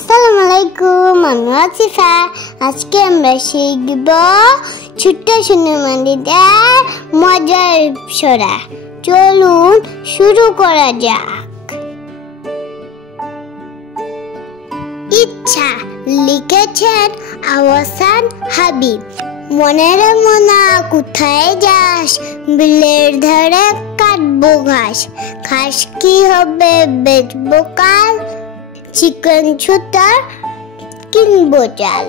আসসালামু আলাইকুম, আমি আসিফা। আজকে আমরা শিখব ছোট্ট সোনার মান্ডিটার মজার ছড়া। চলুন শুরু করা যাক। ইচ্ছা লিখেছেন আহসান হাবিব। মনের মনা কোথায় যাস, বিলের ধারে কাটবো ঘাস। ঘাস কি হবে বেচবো কাল, চিকেন ছুটার কিনবো চাল।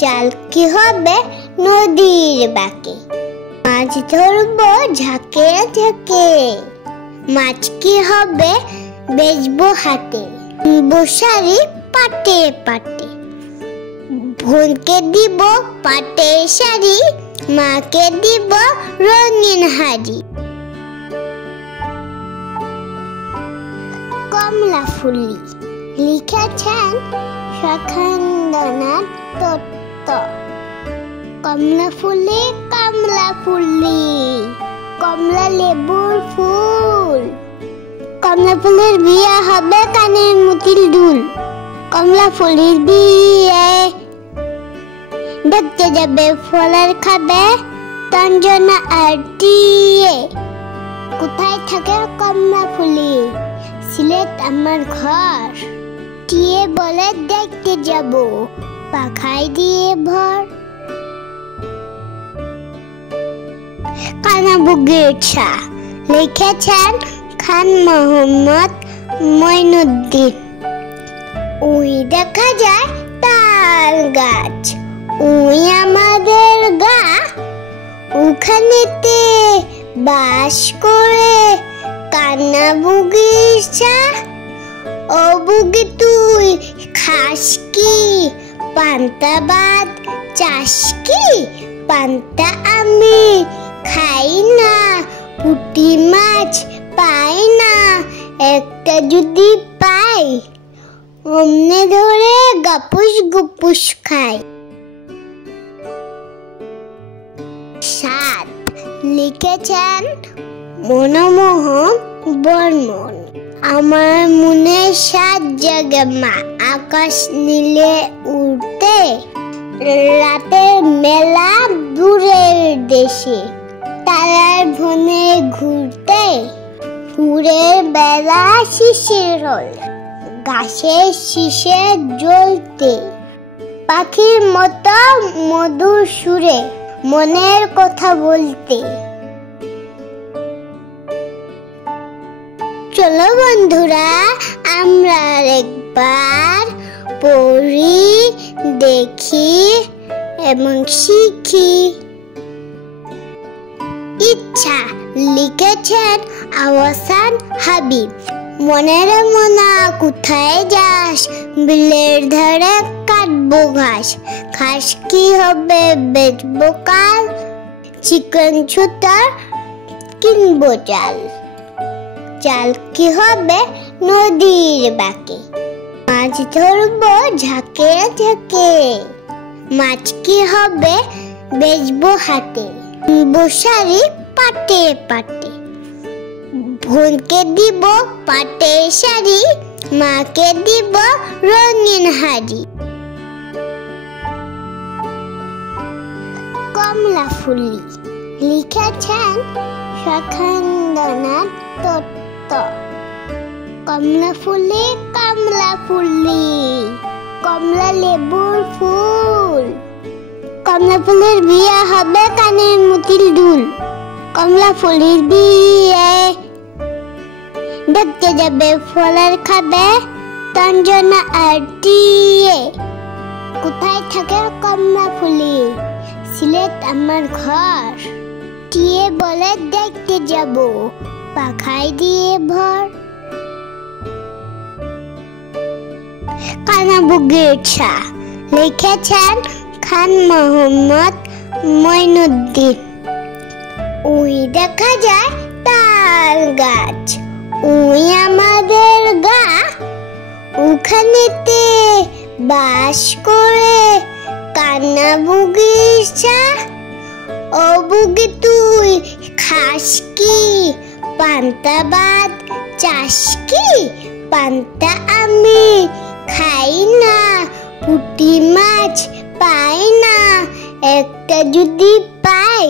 চাল কি হবে নদীর বাঁকে, মাছ ধরবো ঝাঁকে ঝাঁকে। মাছ কি হবে বেচবো হাটে, বসারি পাটে পাটে। বোনকে দিব পাটে শাড়ি, মাকে দিব রঙিন হাড়ি। কমলা ফুলি লিখেছেন সখান্দনাথ দত্ত। কমলা ফুলি কমলা ফুলি, কমলা লেবুর ফুল। কমলা ফুলের বিয়ে হবে কানের মুতিল দুল। কমলা ফুলের বিয়ে দেখতে যাবে ফলের খাবে তঞ্জনা আর টিয়ে। কোথায় থাকে কমলা ফুলি, সিলেট আমার ঘর। টিয়ে বলে দেখতে যাব, পাখায় দিয়ে ভর। কানাবুগির ছা লিখেছেন খান মোহাম্মদ মঈনুদ্দিন। ওই দেখা যায় তাল গাছ, ওই আমাদের গা। ওখানেতে বাস করে কানাবুগির ছা। ও বুগি তুই খাস কি পান্তা ভাত, চাস কি পান্তা? আমি খাই না, পুঁটি মাছ পাই না। একটা যদি পাই অমনে ধরে গাপুস গুপুস খাই। সাত লিখেছেন মনমোহন বর্মন। আমার মনে সাত জাগে মা, আকাশ নীলে উড়তে। রাতের মেলা দূরের দেশে, তারার বনে ঘুরতে। ভোরের বেলা শিশির হল, গাছের শীষে জ্বলতে। পাখির মতো মধুর সুরে মনের কথা বলতে। চলো বন্ধুরা, আমরা একবার পড়ি, দেখি এবং শিখি। ইচ্ছা লিখেছেন আহসান হাবিব। মনের মনা কোথায় যাস, বিলের ধারে কাটবো ঘাস। ঘাস কি হবে বেচবো কাল, চিকেন ছুটার কিনবো চাল। চাল কি হবে নদীর বাঁকে, মাছ ধরবো ঝাঁকে ঝাঁকে। মাছ কি হবে বেচবো হাটে, বসারি পাটে পাটে। বোনকে দিব পাটে শাড়ি, মাকে দিব রঙিন হাড়ি। কমলা ফুলি লিখেছেন সখান্দনাথ দত্ত। কমলা ফুলি কমলা ফুলি, কমলা লেবুর ফুল। কমলা ফুলের বিয়ে হবে কানের মুতিল দুল। কমলা ফুলের বিয়ে দেখতে যাবে ফলের খাবে তঞ্জনা আর টিয়ে। কোথায় থাকে কমলা ফুলি, সিলেট আমার ঘর। টিয়ে বলে দেখতে যাব, পাখায় দিয়ে ভর। কানাবুগির ছা লিখেছেন খান মোহাম্মদ মঈনুদ্দিন। ওই দেখা যায় তাল গাছ, ওই আমাদের গা। ওখানেতে বাস করে কানাবুগির ছা। ও বুগি তুই খাস কি পান্তা ভাত, চাস কি পান্তা? আমি খাই সে যদি পাই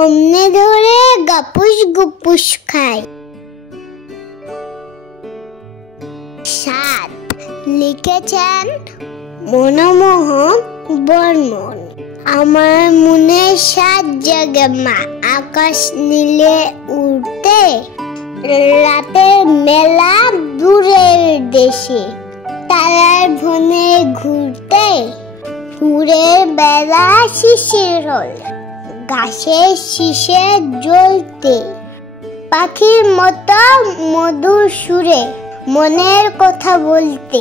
অমনে ধরে গাপুস গুপুস খাই। 7 লিখেছেন মনমোহন বর্মন। আমার মনে 7 জাগে মা, আকাশ নীলে উড়তে, রাতের মেলা দূরের দেশে, তারার বনে ঘুরতে, ভোরের বেলা শিশির হলে গাছের শীষে জ্বলতে, পাখির মতো মধুর সুরে মনের কথা বলতে।